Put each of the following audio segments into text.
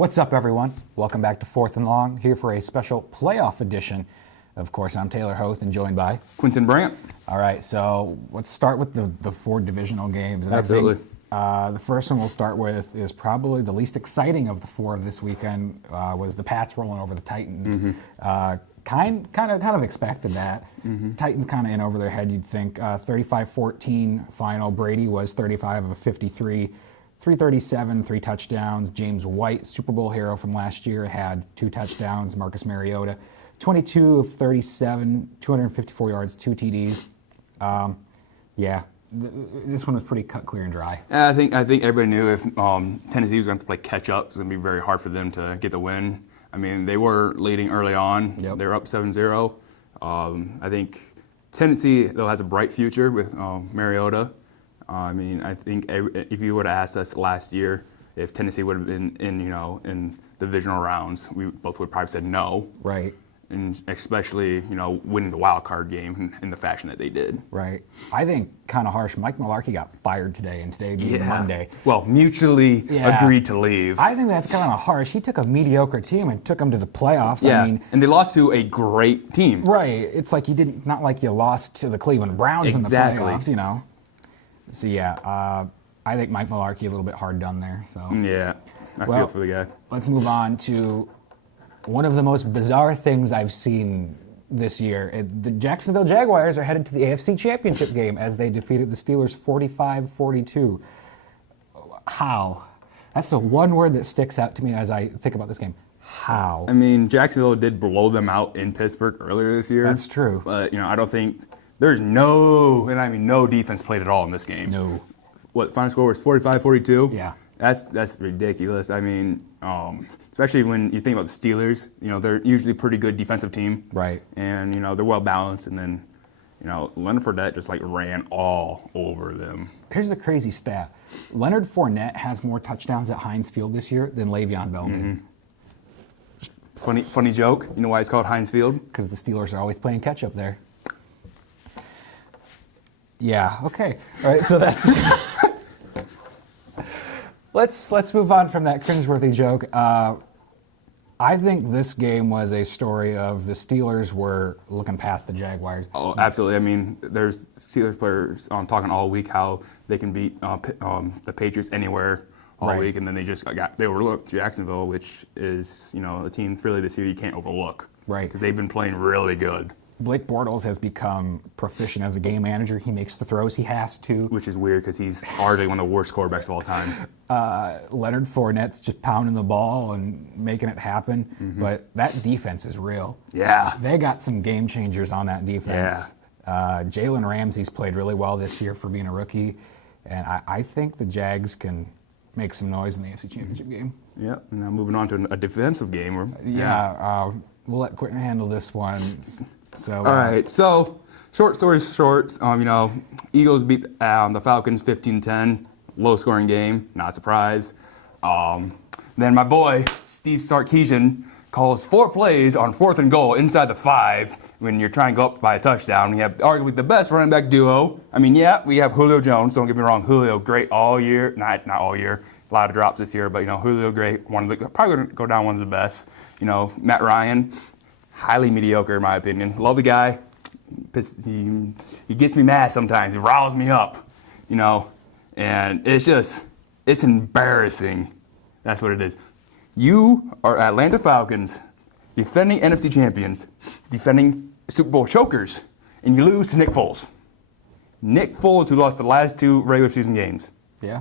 What's up, everyone? Welcome back to Fourth and Long, here for a special playoff edition. Of course, I'm Taylor Hoth and joined by Quentin Brandt. All right, so let's start with the four divisional games. And Absolutely. I think, the first one we'll start with is probably the least exciting of the four of this weekend. Was the Pats rolling over the Titans. Kind of expected that. Titans kind of in over their head, you'd think. 35-14 final. Brady was 35 of 53, 337, 3 touchdowns. James White, Super Bowl hero from last year, had 2 touchdowns. Marcus Mariota, 22 of 37, 254 yards, 2 TDs. This one was pretty cut, clear, and dry. I think everybody knew if Tennessee was going to play catch up, it's going to be very hard for them to get the win. I mean, they were leading early on. Yep. They were up 7-0. I think Tennessee, though, has a bright future with Mariota. I mean, I think if you would have asked us last year if Tennessee would have been in the divisional rounds, we both would have probably said no. Right. And especially, winning the wild card game in the fashion that they did. Right. I think kind of harsh. Mike Mularkey got fired today, and today being Monday. Well, mutually agreed to leave. I think that's kind of harsh. He took a mediocre team and took them to the playoffs. Yeah, I mean, and they lost to a great team. Right. It's like not like you lost to the Cleveland Browns in the playoffs, So, I think Mike Mularkey a little bit hard done there. So Yeah, I feel for the guy. Let's move on to one of the most bizarre things I've seen this year. The Jacksonville Jaguars are headed to the AFC Championship game as they defeated the Steelers 45-42. How? That's the one word that sticks out to me as I think about this game. How? I mean, Jacksonville did blow them out in Pittsburgh earlier this year. That's true. But, I don't think there's no defense played at all in this game. No. What, final score was 45-42? Yeah. That's ridiculous. I mean, especially when you think about the Steelers, they're usually a pretty good defensive team. Right. And, they're well balanced. And then, Leonard Fournette just ran all over them. Here's the crazy stat. Leonard Fournette has more touchdowns at Heinz Field this year than Le'Veon Bell did. Funny joke. You know why it's called Heinz Field? Because the Steelers are always playing catch up there. Yeah, okay. All right, so that's... Let's move on from that cringeworthy joke. I think this game was a story of the Steelers were looking past the Jaguars. Oh, absolutely. I mean, there's Steelers players talking all week how they can beat the Patriots anywhere all week, and then they overlooked Jacksonville, which is a team really this year you can't overlook. Right. Because they've been playing really good. Blake Bortles has become proficient as a game manager. He makes the throws he has to. Which is weird because he's already one of the worst quarterbacks of all time. Leonard Fournette's just pounding the ball and making it happen. But that defense is real. Yeah. They got some game changers on that defense. Yeah. Jalen Ramsey's played really well this year for being a rookie. And I think the Jags can make some noise in the AFC Championship game. Yeah. Now moving on to a defensive game. We'll let Quentin handle this one. So, all right, so short story short, Eagles beat the Falcons 15-10, low-scoring game, not a surprise. Then my boy, Steve Sarkisian, calls 4 plays on 4th and goal inside the 5 when you're trying to go up by a touchdown. We have arguably the best running back duo. I mean, we have Julio Jones, don't get me wrong, Julio great all year, not all year, a lot of drops this year, but, Julio great, probably going to go down one of the best. Matt Ryan, highly mediocre in my opinion. Love the guy. He gets me mad sometimes. He riles me up, and it's embarrassing. That's what it is. You are Atlanta Falcons, defending NFC champions, defending Super Bowl chokers, and you lose to Nick Foles. Nick Foles, who lost the last 2 regular season games. Yeah.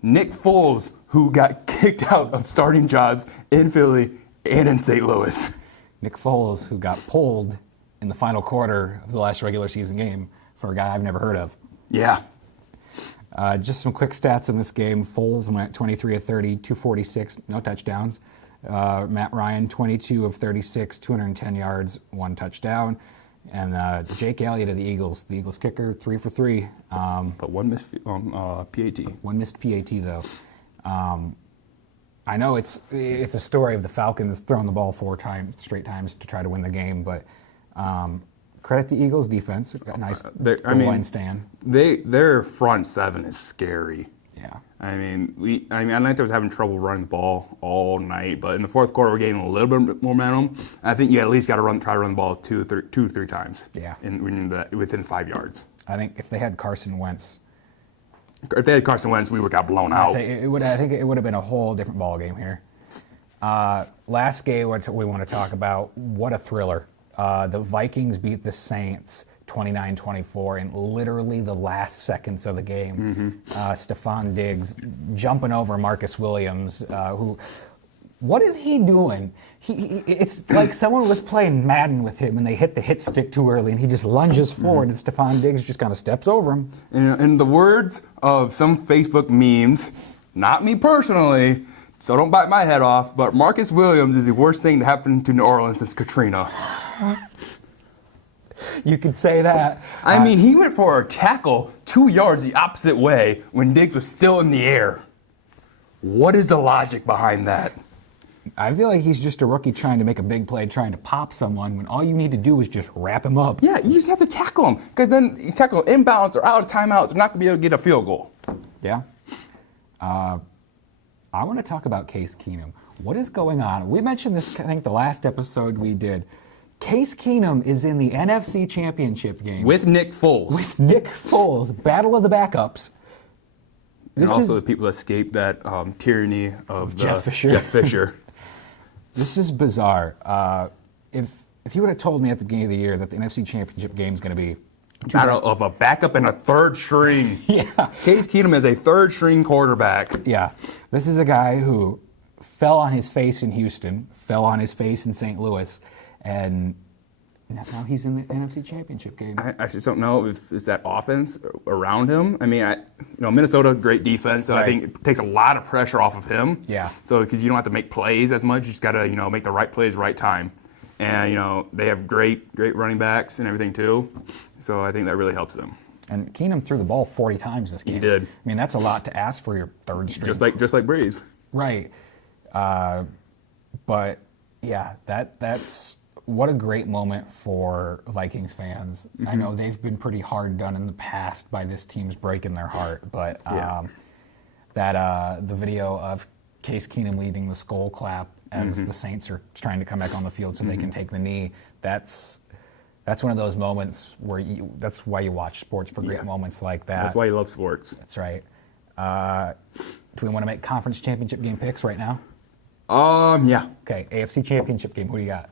Nick Foles, who got kicked out of starting jobs in Philly and in St. Louis. Nick Foles, who got pulled in the final quarter of the last regular season game for a guy I've never heard of. Yeah. Just some quick stats in this game. Foles went 23 of 30, 246, no touchdowns. Matt Ryan, 22 of 36, 210 yards, 1 touchdown. And Jake Elliott of the Eagles kicker, 3 for 3. But 1 missed PAT. 1 missed PAT, though. I know it's a story of the Falcons throwing the ball 4 straight times to try to win the game, but credit the Eagles defense. A nice goal line stand. Their front 7 is scary. Yeah. Atlanta was having trouble running the ball all night, but in the fourth quarter, we're getting a little bit more momentum. I think you at least got to try to run the ball two, three times. Yeah. Within 5 yards. I think if they had Carson Wentz, we would have got blown out. I think it would have been a whole different ball game here. Last game, what we want to talk about, what a thriller. The Vikings beat the Saints 29-24 in literally the last seconds of the game. Stephon Diggs jumping over Marcus Williams, what is he doing? It's like someone was playing Madden with him and they hit the hit stick too early and he just lunges forward and Stephon Diggs just kind of steps over him. In the words of some Facebook memes, not me personally, so don't bite my head off, but Marcus Williams is the worst thing to happen to New Orleans since Katrina. You could say that. I mean, he went for a tackle 2 yards the opposite way when Diggs was still in the air. What is the logic behind that? I feel like he's just a rookie trying to make a big play, trying to pop someone when all you need to do is just wrap him up. Yeah, you just have to tackle him, because then you tackle inbounds or out of timeouts, they're not going to be able to get a field goal. Yeah. I want to talk about Case Keenum. What is going on? We mentioned this, I think, the last episode we did. Case Keenum is in the NFC Championship game. With Nick Foles. With Nick Foles. Battle of the backups. And also the people escaped that tyranny of Jeff Fisher. Jeff Fisher. This is bizarre. If you would have told me at the beginning of the year that the NFC Championship game is going to be battle of a backup and a third string. Yeah. Case Keenum is a third string quarterback. Yeah. This is a guy who fell on his face in Houston, fell on his face in St. Louis, and now he's in the NFC Championship game. I just don't know if it's that offense around him. I mean, Minnesota, great defense, so Right. I think it takes a lot of pressure off of him. Yeah. So because you don't have to make plays as much, you just got to make the right plays, right time. And they have great running backs and everything too. So I think that really helps them. And Keenum threw the ball 40 times this game. He did. I mean, that's a lot to ask for your third string. Just like Breeze. Right. But yeah, that's what a great moment for Vikings fans. I know they've been pretty hard done in the past by this team's breaking their heart, but the video of Case Keenum leading the skull clap as the Saints are trying to come back on the field so they can take the knee, that's one of those moments where that's why you watch sports, for great moments like that. That's why you love sports. That's right. Do we want to make conference championship game picks right now? Yeah. Okay, AFC Championship game. Who do you got?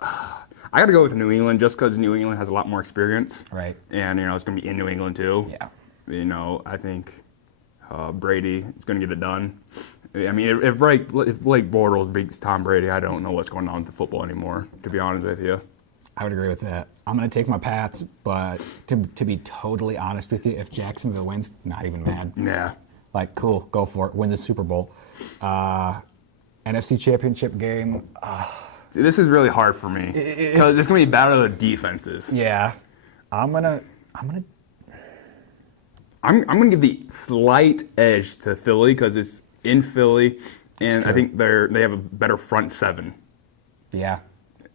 I got to go with New England just because New England has a lot more experience. Right. And, it's going to be in New England too. Yeah. I think Brady is going to get it done. I mean, if Blake Bortles beats Tom Brady, I don't know what's going on with the football anymore, to be honest with you. I would agree with that. I'm going to take my Pats, but to be totally honest with you, if Jacksonville wins, not even mad. Yeah. Like, cool, go for it. Win the Super Bowl. NFC Championship game. See, this is really hard for me because it's going to be a battle of the defenses. Yeah. I'm gonna give the slight edge to Philly because it's in Philly, and I think they have a better front seven. Yeah.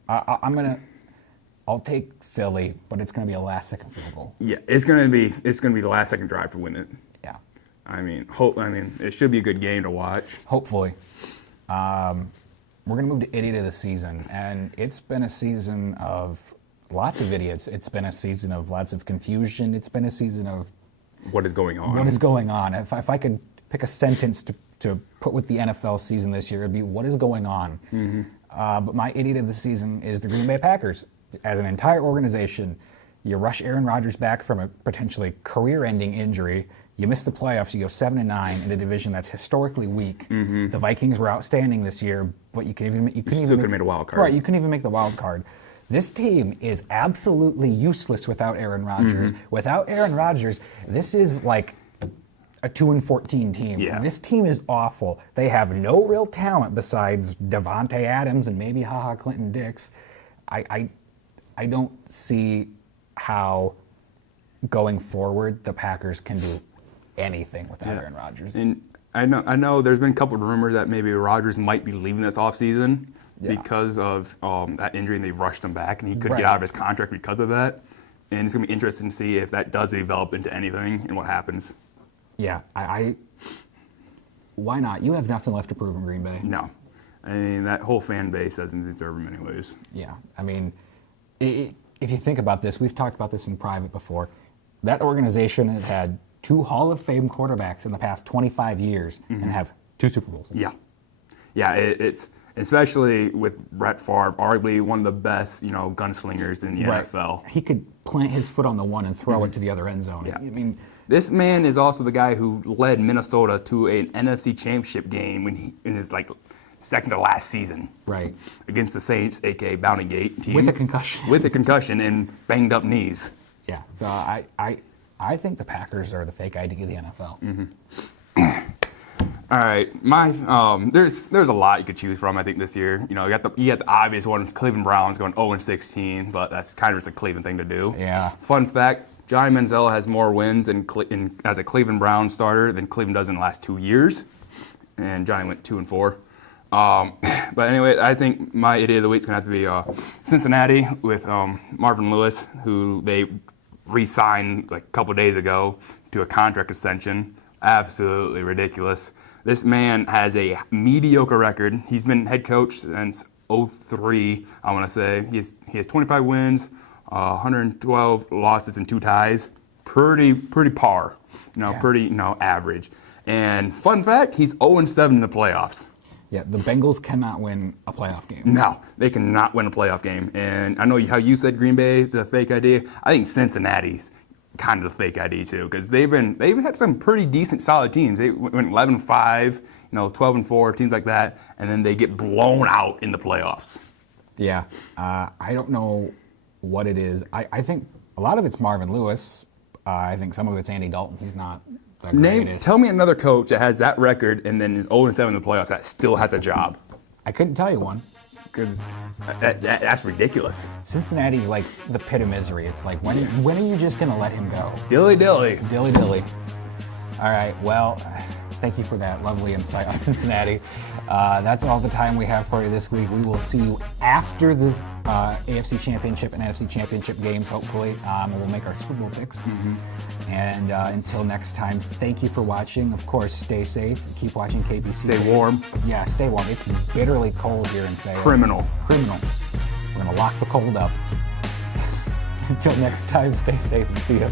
I'll take Philly, but it's gonna be a last-second field goal. Yeah, it's gonna be the last-second drive to win it. Yeah. I mean, it should be a good game to watch. Hopefully. We're going to move to Idiot of the Season, and it's been a season of lots of idiots. It's been a season of lots of confusion. It's been a season of what is going on. What is going on? If I could pick a sentence to put with the NFL season this year, it'd be what is going on. But my Idiot of the Season is the Green Bay Packers. As an entire organization, you rush Aaron Rodgers back from a potentially career-ending injury. You miss the playoffs. You go 7-9 in a division that's historically weak. The Vikings were outstanding this year, but you couldn't even made a wild card. Right, you couldn't even make the wild card. This team is absolutely useless without Aaron Rodgers. Without Aaron Rodgers, this is like a 2-14 team. Yeah. This team is awful. They have no real talent besides Devontae Adams and maybe Clinton Dix. I don't see how going forward the Packers can do anything without Aaron Rodgers. And I know there's been a couple of rumors that maybe Rodgers might be leaving this offseason because of that injury, and they rushed him back, and he could get out of his contract because of that. And it's going to be interesting to see if that does develop into anything and what happens. Yeah, why not? You have nothing left to prove in Green Bay. No. I mean, that whole fan base doesn't deserve him anyways. Yeah, I mean, if you think about this, we've talked about this in private before. That organization has had 2 Hall of Fame quarterbacks in the past 25 years and have 2 Super Bowls. Yeah. Yeah, it's especially with Brett Favre, arguably one of the best, gunslingers in the NFL. He could plant his foot on the one and throw it to the other end zone. Yeah. I mean, this man is also the guy who led Minnesota to an NFC Championship game in his second to last season. Right. Against the Saints, aka Bounty Gate team. With a concussion. With a concussion and banged up knees. Yeah. So I think the Packers are the fake ID of the NFL. All right, there's a lot you could choose from. I think this year, you got the obvious one, Cleveland Browns going 0-16, but that's kind of just a Cleveland thing to do. Yeah. Fun fact: Johnny Manziel has more wins as a Cleveland Brown starter than Cleveland does in the last 2 years, and Johnny went 2-4. But anyway, I think my idiot of the week is going to have to be Cincinnati with Marvin Lewis, who they re-signed a couple days ago to a contract extension. Absolutely ridiculous. This man has a mediocre record. He's been head coach since 2003, I want to say. He has 25 wins, 112 losses, and 2 ties. Pretty par. Pretty average. And fun fact, he's 0-7 in the playoffs. Yeah, the Bengals cannot win a playoff game. No, they cannot win a playoff game. And I know how you said Green Bay is a fake ID. I think Cincinnati's kind of the fake ID too, because they've had some pretty decent, solid teams. They went 11-5, 12-4, teams like that, and then they get blown out in the playoffs. Yeah, I don't know what it is. I think a lot of it's Marvin Lewis. I think some of it's Andy Dalton. He's not the greatest. Tell me another coach that has that record and then is 0-7 in the playoffs that still has a job. I couldn't tell you one. Because that's ridiculous. Cincinnati's like the pit of misery. It's like, when are you just going to let him go? Dilly. Dilly. All right, well, thank you for that lovely insight on Cincinnati. That's all the time we have for you this week. We will see you after the AFC Championship and NFC Championship games, hopefully. We'll make our Super Bowl picks. And until next time, thank you for watching. Of course, stay safe. Keep watching KPCK. Stay warm. Yeah, stay warm. It's bitterly cold here in Salem. Criminal. We're going to lock the cold up. Until next time, stay safe and see you.